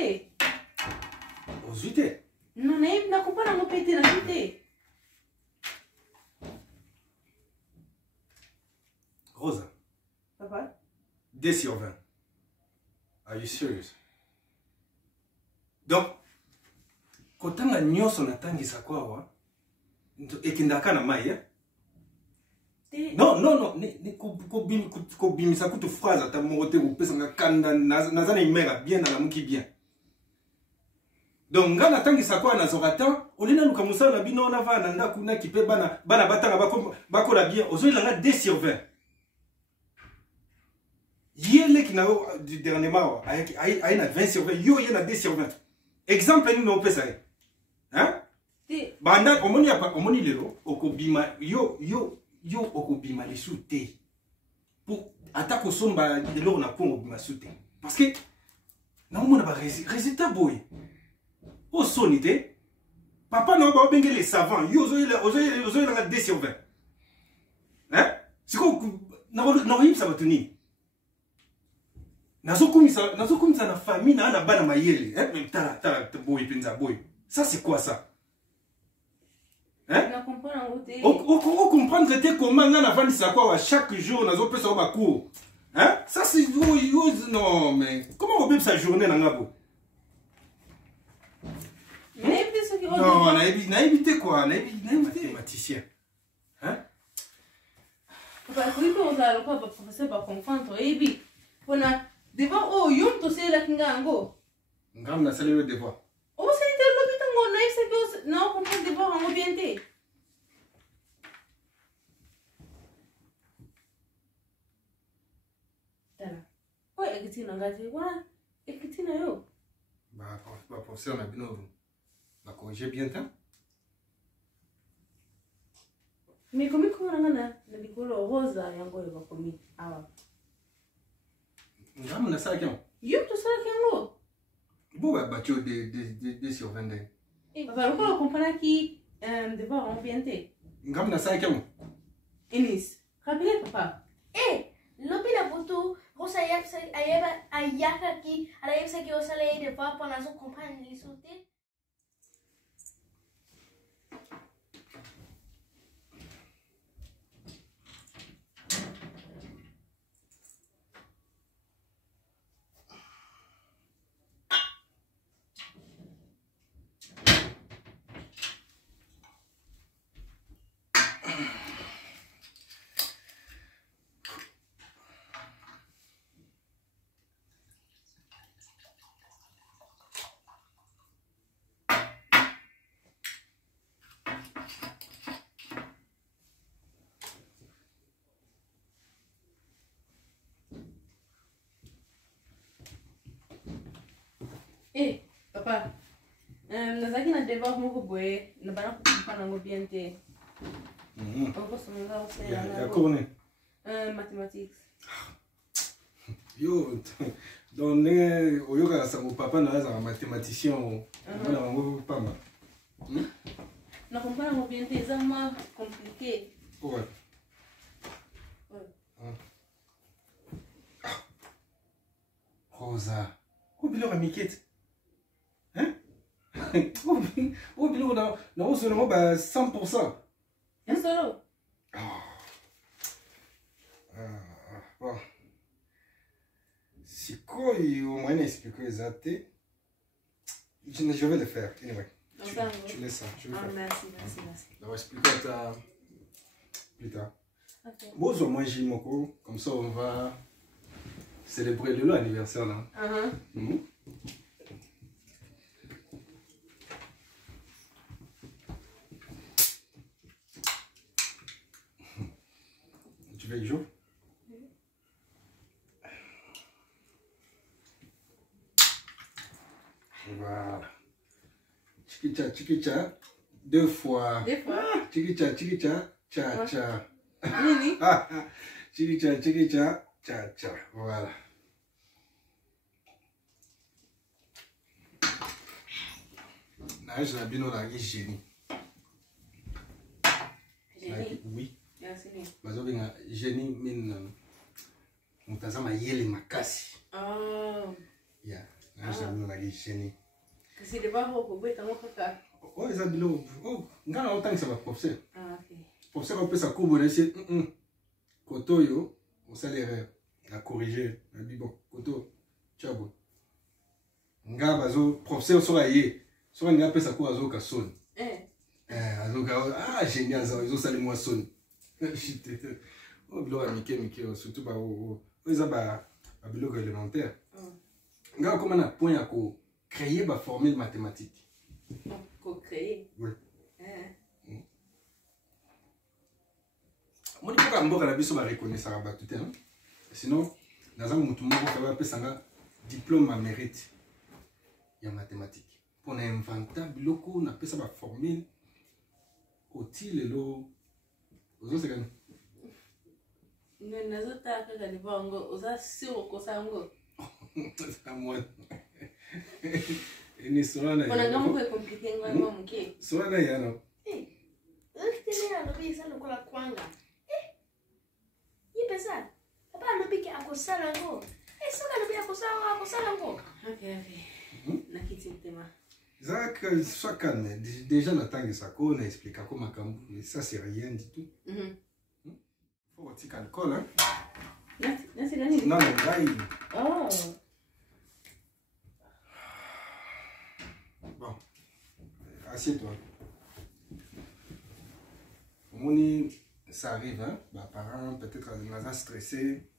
te. Ozwi te. Non, na comprendre ngo pété na te. Rosa. Papa? 2 sur 20. Are you serious? Donc, kotanga nyonso natangisa kwawa, ekendaka na mai, Non, kobimisa kutu phrase ata moko te kopesanga kanda nazana imera bien na lamuki bien. Donc nga natangisa kwa nazoka ta olina luka musala na bino na vana ndaku na kipe bana batanga bakola bien ozoilanga 2 sur 20. Yele ki na du dernièrement ay na 20 sur 20 yo yena 2 sur 20. Exemple ni no pesa hein? Banda omoni lelo okobima yo okobima lesu te. Pour attaque somba de l'or na Congo bima sute. Parce que na mona ba résultat boy. O sonité. Papa na ba bengé les savants. Yo ozo la 2 sur 20. Hein? C'est quoi na yim ça va tenir. Nazo kumisa na famille na bana mayele. Hein? Même tala boy penza boy. Ça c'est quoi ça? Hein? On comprend comment on a vendu ça quoi chaque jour on a fait ça au cours. Hein? Ça c'est non mais comment on peut sa journée dans la boue? Non, on a évité quoi? On a évité mathématicien. Hein? Papa, oui, on a le professeur va comprendre. Et puis, on a devoir oh yom to c'est la kingango. Ngam na saluer le devoir. Oh c'est le l'hôpital on a c'est que non comprendre devoir en mobilité. Ouais, ekitina ngati wa ekitina yo. Bah professeur na bino ba corriger bien temps. Mais comment on a na bikolo rosa yango yo ba komi awa. Ngam na sa kyan. Yo to sa kyango. Bo ba batio de sur 20. Papa ko comprendre qui devoir ambienté. Ngam na sa kyan. Enis, rappelez papa. L'opina poto Rosa ayaka ki ala ki osale de pas pour la comprendre les sauter. Papa, nazaki na devoir moko boye na bana kupana ngo bien te. On va se demander aussi la corne. Mathématiques. Yo, donc oyoka sa mon papa na za mathématicien on a ngo pas mal. Na kupana ngo bien te c'est vraiment compliqué. Ouais. Rosa. Où bilo amiket? Hein? Où bilo na on se demande 100%. Un solo. Bon. Si quoi au moins expliquer ça je vais le faire anyway. Tu laisses ça, je vais faire. Merci. On va expliquer ça plus tard. OK. Bon, au moins j'ai mon cours, comme ça on va célébrer le anniversaire là. Tu veux que j'ouvre? Voilà. Chikicha, 2 fois. 2 fois. Chikicha, cha. Nini? Chikicha, cha. Voilà. Je n'ai bien la génie. Oui. Bazo binga génie min mutazama yele makasi. Oh. Yeah. ça nous a gêné. C'est de pas beaucoup de temps kaka. Oh ils abilo. Oh ngana autant que ça va professeur. Ah OK. Professeur on peut ça couvre c'est koto yo on sait l'erreur. A corriger. A dit bon koto chabo. Nga bazo professeur sera yé. Sera nga peut ça ko azo ka son. Azo ka génial ça ils ont salé moi son. Oh bilo amike surtout ba ils ba bilo élémentaire. Nga comment na point à ko créer ma formule mathématique. Co-créer. Oui. Moi, je ne peux pas reconnaître ça. Sinon, dans un moment, on peut faire un diplôme à mérite. Il y a mathématiques. Pour inventer on appelle ça ma formule. Utile lo. Ozo c'est quand Nazo taka kalivango, oza siro kosango. C'est moi. Ni solana ya. Ona ngamu kwa compliqué ngwa mke. Solana ya no. Tena ndo pesa ndo kwa kwanga. Yi pesa. Papa ndo pike akosala ngo. Sala ndo pike akosala ngo. OK. Na kiti tema. Zach, sois calme. Déjà n'attends ça qu'on explique comment ça c'est rien du tout. Faut un petit alcool hein. C'est gagné. Non, là il. Oh. Bon, assieds-toi. Moni, ça arrive, hein? Bah, parents, peut-être, ils stressé.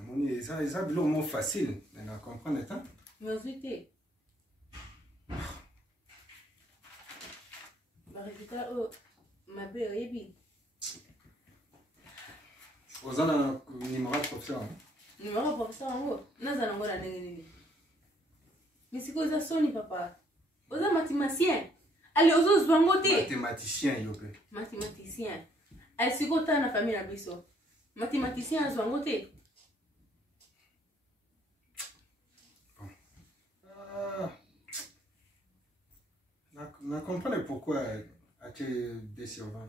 Moni, ça, c'est un mot facile. On comprend, hein? Mais vite. Barikita, oh, ma belle, Ebi. Vous avez un numéro de professeur, hein? Numéro de professeur, en haut. N'a pas encore la négative. Mais c'est quoi ça sonne, papa? Vous êtes mathématicien. Allez, vous êtes bangoté. Mathématicien, yope. Mathématicien. Allez, c'est quoi ta famille à biso? Mathématicien, vous bangoté. Je comprends pourquoi tu 2 sur 20.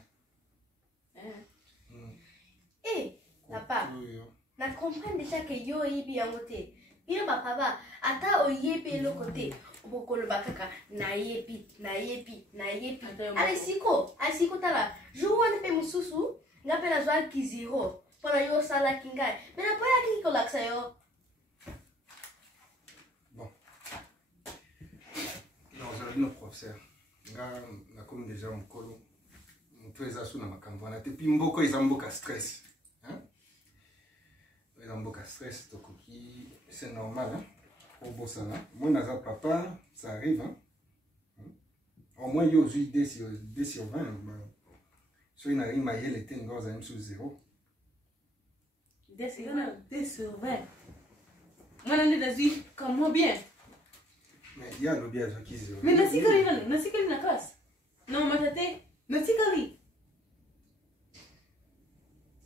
Eh, papa. Je comprends déjà que yo ibi yangote. Il va papa, ata oyepe le côté. Bokolo bakaka na yepi. Allez siko tala. Jouwa ne pe mususu, ngape na zwa kiziro. Pona yo sala kingai. Mais na pa ya kiko laksa yo. Bon. Non, j'avais nos professeurs. Nga comme déjà mukolo. Mutweza suna makambo na te pimboko izamboka stress. Hein? Izamboka stress tokoki, c'est normal hein. Au Bossana. Moi, naza papa, ça arrive. Hein? Au moins, il y a aussi 2 sur 20. Si il y a une maille, elle était sous 0. 2 sur 20. Moi, je suis comme moi bien. Mais il y a le biais qui est 0. Mais nasi kali na classe. Non, ma tante, nasi kali.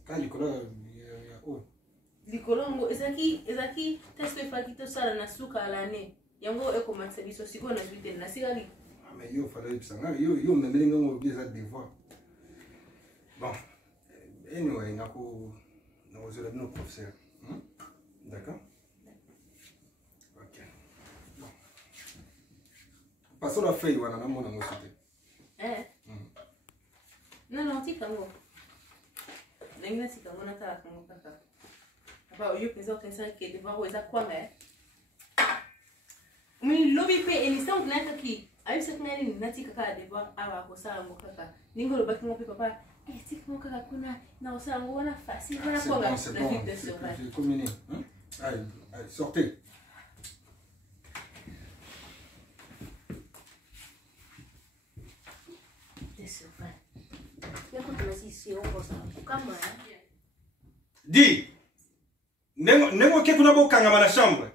Quand il y a Likolongo ezaki test fakito sala na suka alane. Yango eko matsabiso siko na vite na sigali. Mais il fallait que yo même les gens ont des devoirs. Bon. Anyway, nous avons nos professeurs. D'accord? Ok. Bon. Passons la feuille, on a mon amour. Non, tikango. Nengina tikango na tala kango kaka. Papa, yo pensa que devoir eza kwanga. Mimi lobby pe emission kunaka ki. Ayo seknali nati kaka devoir awa ko sala ngo kaka. Ningolo baki ngo pe papa. Tika ngo kaka kuna na osala ngo na facile na kwanga. C'est bon. C'est combiné. Allez, sortez. Dis, Nengo kekuna bo kanga na chambre.